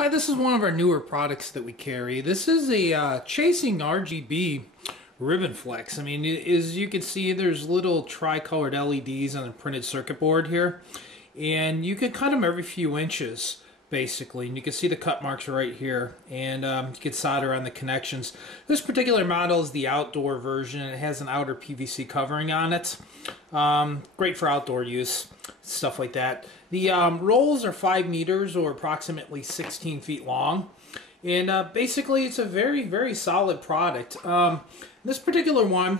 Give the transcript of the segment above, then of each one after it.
Hi, this is one of our newer products that we carry. This is a chasing RGB ribbon flex. I mean, as you can see, there's little tri-colored LEDs on the printed circuit board here, and you can cut them every few inches, basically. And you can see the cut marks right here, and you can solder on the connections. This particular model is the outdoor version. It has an outer PVC covering on it. Great for outdoor use, stuff like that. The rolls are 5 meters or approximately 16 feet long, and basically it's a very, very solid product. This particular one,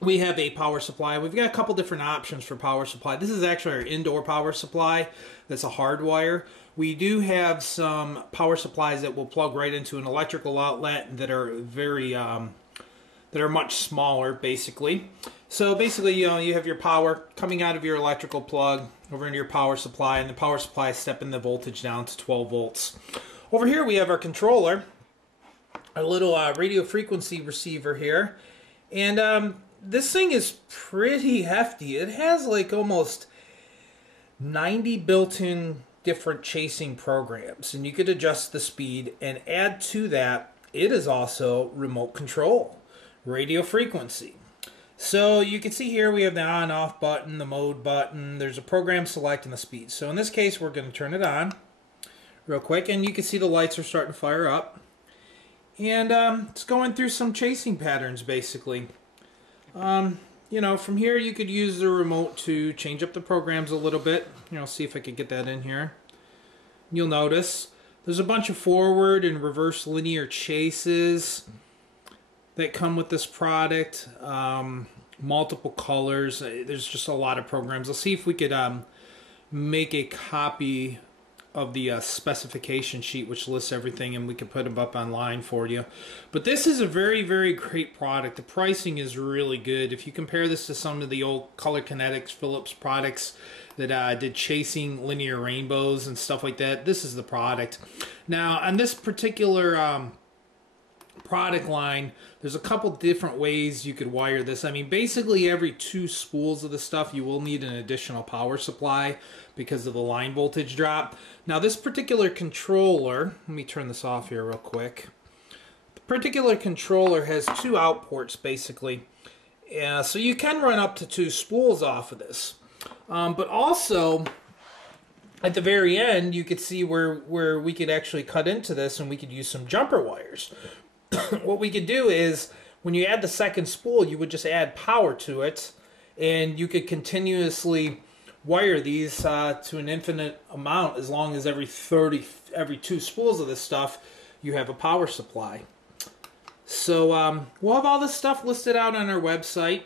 we have a power supply. We've got a couple different options for power supply. This is actually our indoor power supply. That's a hardwire. We do have some power supplies that will plug right into an electrical outlet that are very that are much smaller, basically. So basically, you know, you have your power coming out of your electrical plug over into your power supply, and the power supply is stepping the voltage down to 12 volts. Over here we have our controller, our little radio frequency receiver here, and this thing is pretty hefty. It has like almost 90 built-in different chasing programs, and you could adjust the speed, and add to that, it is also remote control, radio frequency. So you can see here we have the on-off button, the mode button, there's a program select, and the speed. So in this case we're going to turn it on real quick, and you can see the lights are starting to fire up. And it's going through some chasing patterns, basically. You know, from here you could use the remote to change up the programs a little bit. You know, see if I could get that in here. You'll notice there's a bunch of forward and reverse linear chases that come with this product. Multiple colors. There's just a lot of programs. Let's see if we could make a copy of the specification sheet, which lists everything, and we can put them up online for you. But this is a very, very great product. The pricing is really good. If you compare this to some of the old Color Kinetics Philips products that did chasing linear rainbows and stuff like that, this is the product. Now, on this particular product line, there's a couple different ways you could wire this. I mean, basically every 2 spools of the stuff you will need an additional power supply because of the line voltage drop. Now this particular controller, let me turn this off here real quick. The particular controller has 2 out ports basically. So you can run up to 2 spools off of this. But also at the very end you could see where we could actually cut into this, and we could use some jumper wires. What we could do is, when you add the second spool, you would just add power to it, and you could continuously wire these to an infinite amount, as long as every 2 spools of this stuff you have a power supply. So we'll have all this stuff listed out on our website.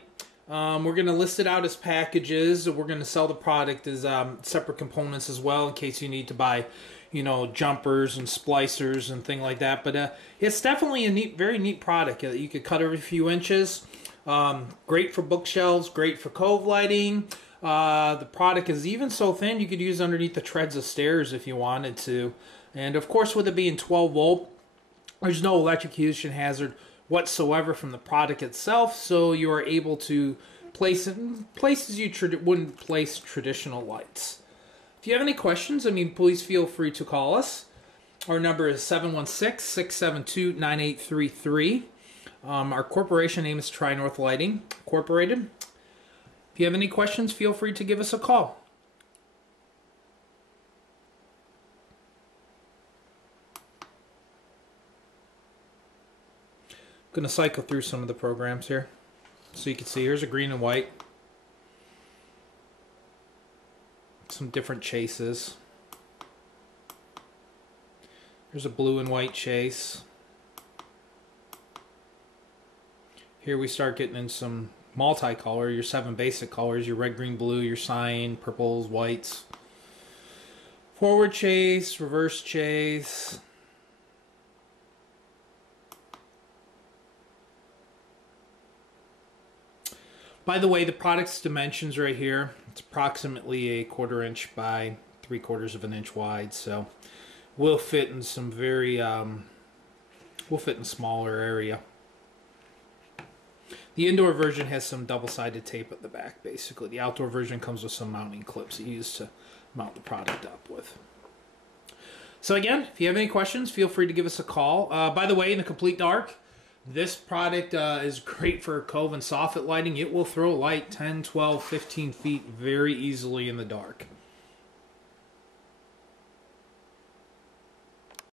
We're going to list it out as packages. We're going to sell the product as separate components as well, in case you need to buy, you know, jumpers and splicers and thing like that. But it's definitely a very neat product. You could cut every few inches. Great for bookshelves, great for cove lighting. The product is even so thin you could use underneath the treads of stairs if you wanted to. And of course, with it being 12 volt, there's no electrocution hazard whatsoever from the product itself, so you are able to place it in places you wouldn't place traditional lights. If you have any questions, I mean, please feel free to call us. Our number is 716-672-9833. Our corporation name is Tri-North Lighting Incorporated. If you have any questions, feel free to give us a call. I'm going to cycle through some of the programs here so you can see. Here's a green and white. Some different chases. There's a blue and white chase. Here we start getting in some multicolor, your 7 basic colors, your red, green, blue, your cyan, purples, whites. Forward chase, reverse chase. By the way, the product's dimensions right here, it's approximately a 1/4 inch by 3/4 of an inch wide, so we'll fit in some very, we'll fit in smaller area. The indoor version has some double-sided tape at the back, basically. The outdoor version comes with some mounting clips that you use to mount the product up with. So again, if you have any questions, feel free to give us a call. By the way, in the complete dark, this product is great for cove and soffit lighting. It will throw light 10, 12, 15 feet very easily in the dark.